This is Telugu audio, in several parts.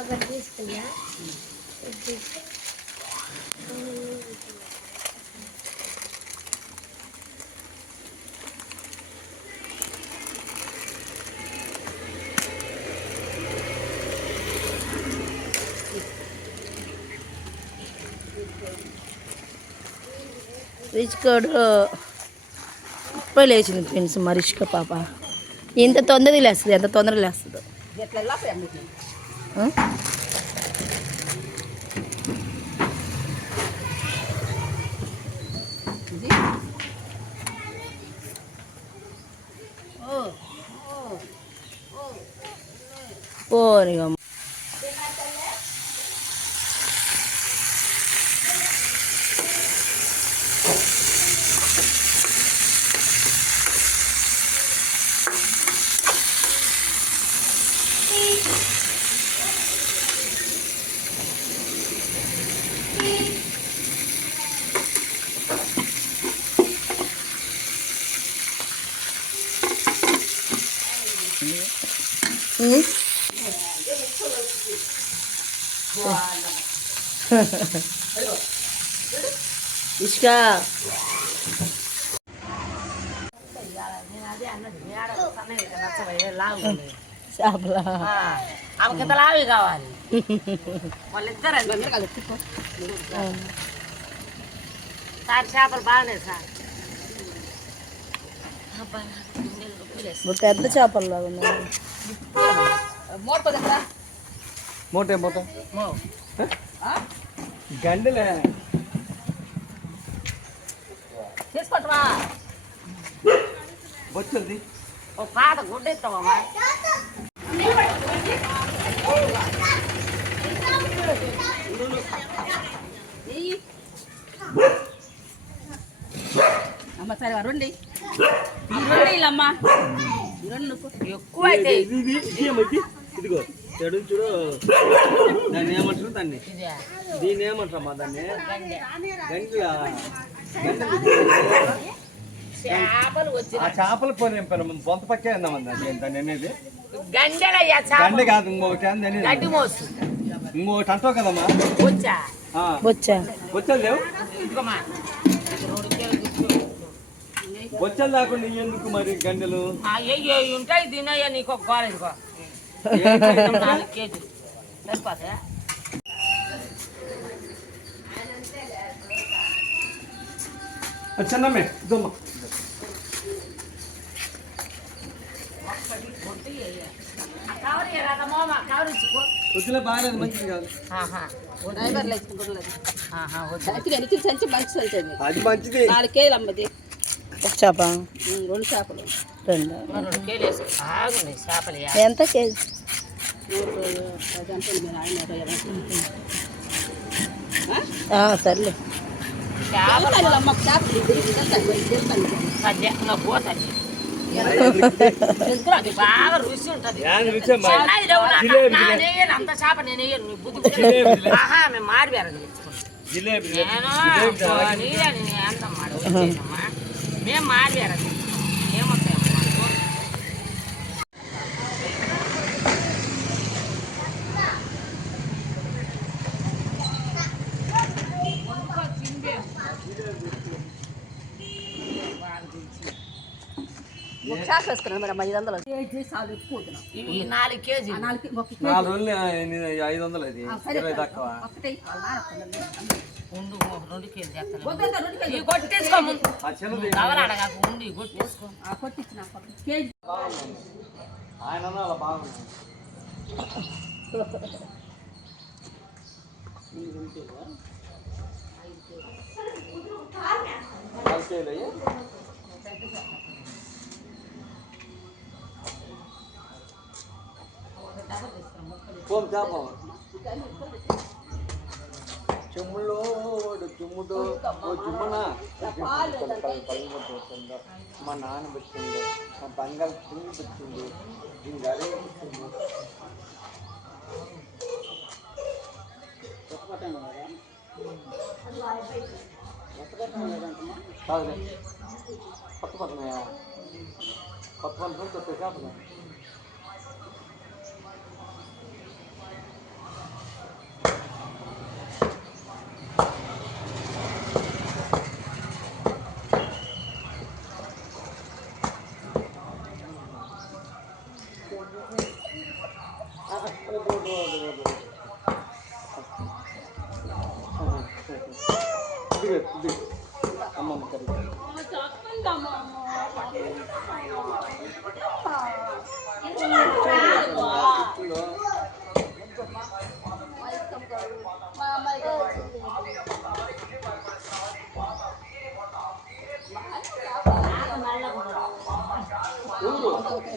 ఒకటి తీసుకున్నా. ఇది తీసుకో. రిచ్కోడు. ఇప్పుడే లేచింది ఫ్రెండ్స్ మా రిష్క పాప. ఇంత తొందరగా లేస్తుంది ఎంత తొందరగా లేస్తుందో. 응? 그지? 어, 어, 어, 어, 이거. ఇష్కా చేపల ఆమెకి ఇంత లావి కావాలి వాళ్ళిద్దరు సార్ చేపలు బాగానే సార్ ఇప్పుడు పెద్ద చేపల్లాగా ఉన్నాయి మూట మూట గండలే. తీసుకుంటావా వచ్చింది ఓ పాత గుడ్డ అమ్మ సరే రండి. రండి ఇల్లమ్మా. రెండు ఎక్కువ అయితే? ఇదిగో. చెడు చూడు. దాన్ని ఏమంటారు? దాన్ని. ఇదే. దీన్ని ఏమంటారమ్మా దాన్ని? వచ్చి ఆ చేపల పోనీ బొంత పక్కే అందామంది అది దాన్ని అనేది? గండి కాదు ఇంకొకటి మోసు ఇంకొకటి అంటావు కదమ్మా? బొచ్చా? బొచ్చలు లేవు. బొచ్చలు లేకుండా ఎందుకు మరి గండెలు? ఉంటాయి తినయ్యా నీకు ఇదిగో. నాలుగు కేజీలు సరిపోతాయా చిన్నమ్మే ఇదమ్మా కవర్ ఇయ్యరాదా మామ కవర్ ఇచ్చుకో వద్దులే బాగాలేదు మంచిది కాదు ఆహా డ్రైవర్లు వేసుకుంటున్నారు ఆహా వద్దు సంచి ఎనికి సంచి మంచి సంచి అది అది మంచిది నాలుగు కేజీలు అమ్మది ఒక చేప ఉమ్, రెండు చేపలు రెండు. ఎంత కేజీ? సర్లే. బాగా రుచి ఉంటది. అంత చేప నేను బుద్ధి మేము జిలేబీ. నేను ఎంత మాడు. మేము మాడిపోయారని ఏమొస్తాయమ్మా మాకు? వేసుకున్నాను ఐదు వందలు. కేజీ చాలు ఎక్కువ. ఇవి నాలుగు ఒక కేజీ. నాలుగు రోజులు ఐదు వందలు అది. ఆ, సరే ఇరవై తక్కువ. ఒకటే. వాళ్ళ నాన్న వస్తున్నాడు. ఉండు ఒక రెండు కేజీలు చేస్తాను. వద్దంటే రెండు కేజీ ఈ కొట్టేసుకో. ముందు ఆ చిన్నది కవర్ అడగాకు ఉండి కొట్టేసుకో. ఆ కొట్టించిన ఒక కేజీ. ఆయన అన్న అలా బాగుంది నాలుగు కేజీలు అయ్యి? పోం చేప. చెమ్ములో చుమ్ముతో ఓ చుమ్మనా మా నాన్న పెట్టిండు. మా బంగారు చిండి పెట్టిండు. దీనికి అదే పెట్టిండు. కాదులే. కొత్త పక్కనయా కొత్త పక్కన కొత్త చేపలు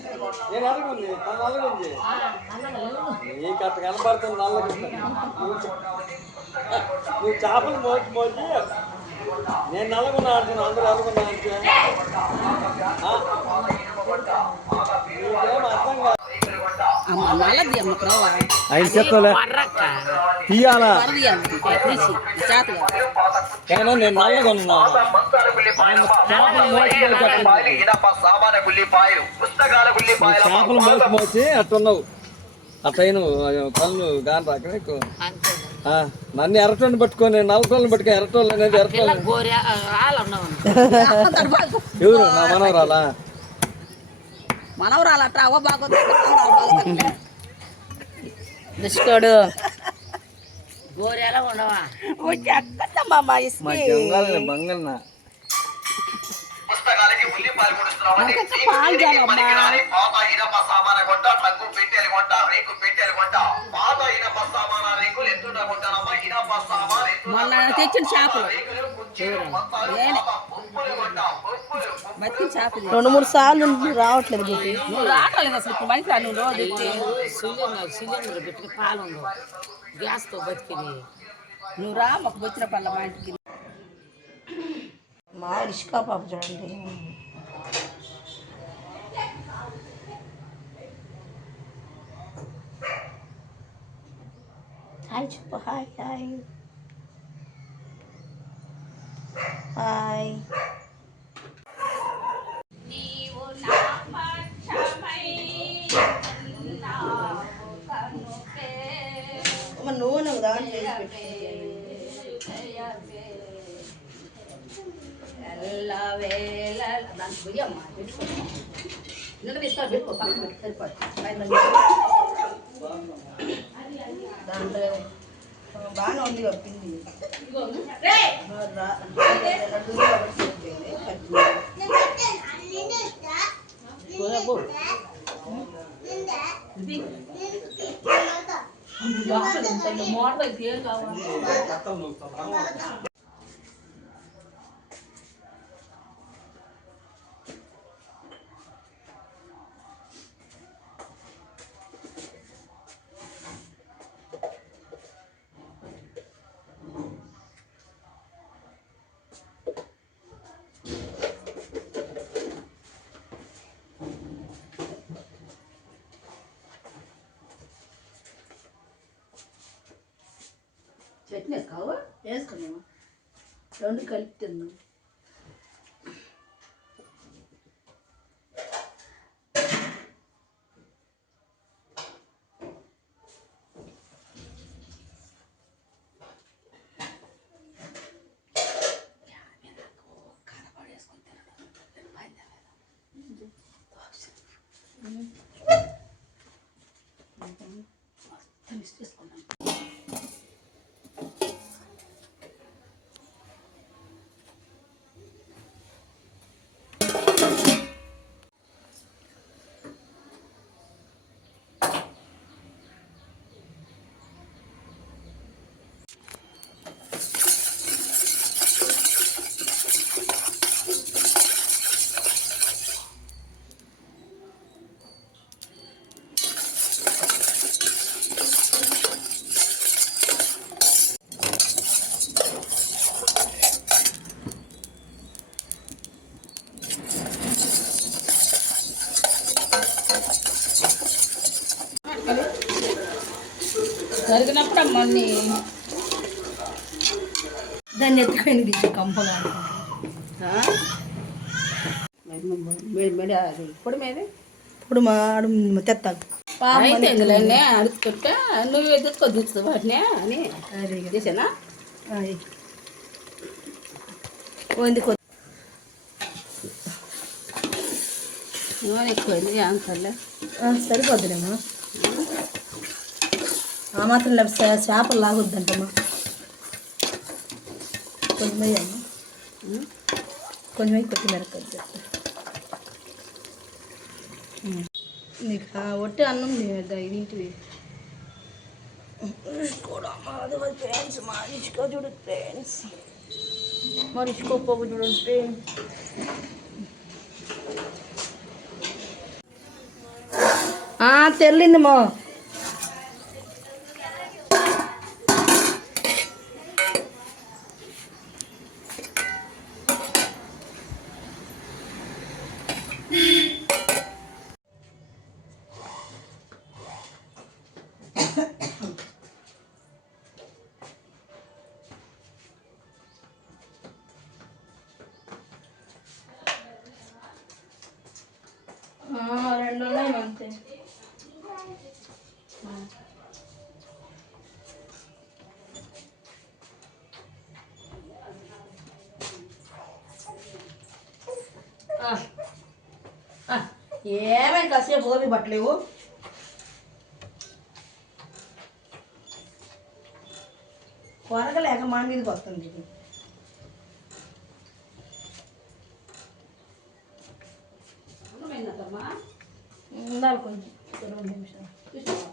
ఎవరు నేను అడగండి తను అడగండి నీకు అట్ట కనపడుతుంది నల్లగా నువ్వు చేపలు మోచి మోచి నేను నల్లగున్నా ఆడుతున్నా అందరూ అడుగున్నా అంటే? నీకేం అర్థం కాదు. అమ్మ నల్లది అమ్మ ప్రవ్వ. ఆయన పర్రక్క తీయాలా నేను నల్లగా ఉన్నా? చేపలు మోచి మోచి అట్టున్నావు. నువ్వు చేపలు మోసి మోసి అట్టున్నావు అట్టయిన కళ్ళు గాని రాక నీకు అంతే ఆ, నన్ను ఎర్రటోని పట్టుకొని నల్లటోళ్ళని పట్టుకొని ఎర్రటోళ్ళు అనేది పిల్ల ఎర్రటోళ్ళు గోరి రాళ్ళు ఉన్నావు ఎవరు నా మనవరాలా మనవరాలు అట్రా అవ్వ బాగోదు దిష్కోడు గోరి ఎలా ఉండవా మామ మా జంగాలని బంగల్నా పాలు జాలమ్మ మొన్న తెచ్చిన చేపలు రెండు మూడు సార్లు రావట్లేదు బుద్ధి. నువ్వు రావట్లేదు అసలు. రా నువ్వు రోజు సిలిండర్ సిలిండర్ పెట్టుకుని పాలు గ్యాస్తో బతికిని. నువ్వు రా మాకు వచ్చిన పళ్ళ మా ఇంటికి. మా ఇష్కా పాప చూడండి. హాయ్ చెప్పు హాయ్ హాయ్ హాయ్ అమ్మ నూనె దాంట్లో వేసి పెట్టుకుంటే. దానికి పోయి అమ్మ పెట్టుకో ఎందుకంటే ఇస్తారు పెట్టుకో పక్కన పెట్టి సరిపోతుంది పైన దాంట్లో బాగానే ఉంది కదా పిండి రా- లడ్డూలు కాబట్టి సరిపోయింది. మోటార్ అయితే ఏం కావాలి చట్నీ కావా? వేసుకున్నామా రెండు కలిపి తిన్నాం అమ్మని దాన్ని ఎత్తుకొని కంపగా ఇప్పుడు మీదే? ఇప్పుడు మా ఆడు తెత్తాకు అయితే ఇందులో అడుగుతుంటే నువ్వు ఎదుర్కో దిచ్చు వాటినే అని చేసానా ఎక్కువైంది అంతలే సరిపోద్దులేమ్మా. ఆ మాత్రం లేకపోతే చేపలు లాగొద్దంటమ్మా. కొంచెం కొంచెం కొత్తిమీర నీకు ఒట్టి అన్నం ఇదేంటిది? కూడా ఫ్రెండ్స్ మా చూడు ఫ్రెండ్స్. మరి చూడండి ఫ్రెండ్స్ తెల్లింది ఏమే కాసేపు ఓపి పట్టలేవు కొరగలేక మా మీదకి వస్తుంది ఇది. ఉండాలి కొంచెం. రెండు నిమిషాలు.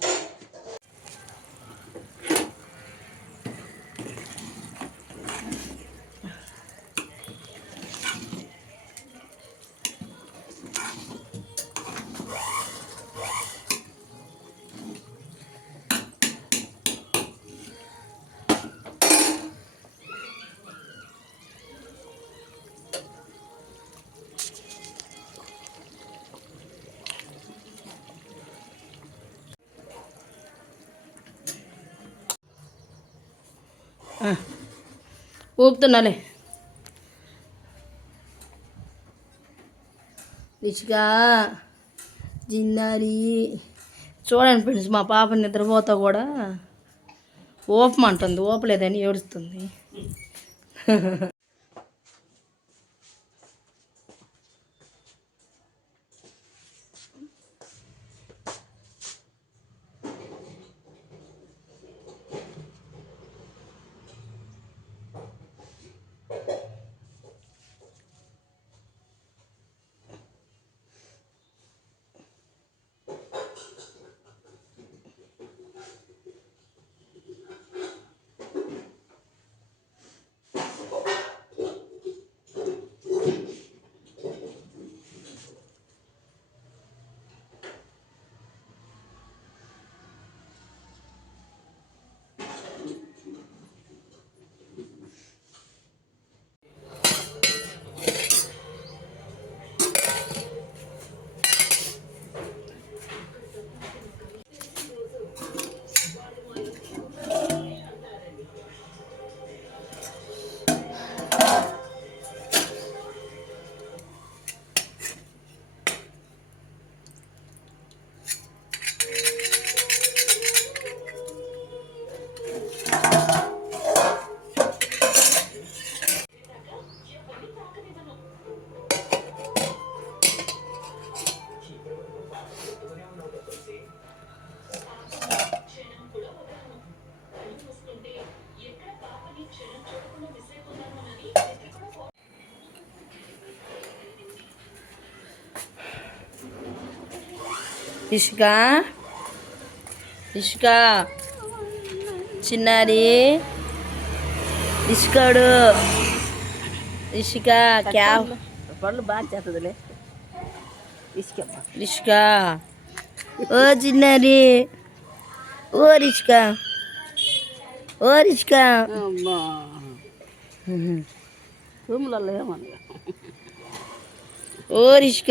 ఊపుతున్నాలే. రిచిగా జిన్నారి చూడండి ఫ్రెండ్స్ మా పాప నిద్రపోతా కూడా ఓపమంటుంది ఓపలేదని ఏడుస్తుంది. ఇసుక ఇసుక చిన్నారి ఇసుకాడు ఇసుక క్యా పళ్ళు బాగా చేస్తుందిలే ఇసుకమ్మ ఇసుక ఓ చిన్నారి ఓ రిష్క ఓ రిష్క అమ్మా రూములలో ఏమన్నా ఓ రిష్క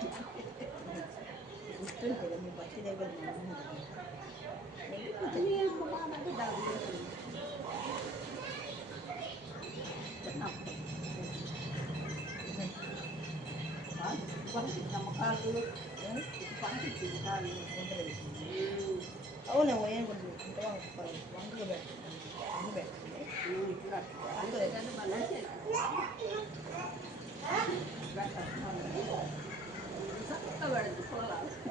புத்தன் பிறந்து பத்திரைகள் అవును ఏం కొడుకుంటే వంగ పెడుతుంది వంగ పెడుతుంది వంగ పెడుతుంది చక్కగా పెడుతుంది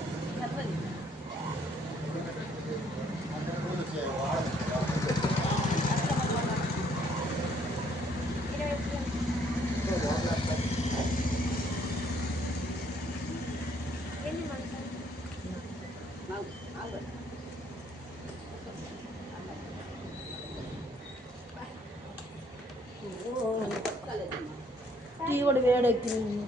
టీ కూడా వేడెక్కింది మొన్న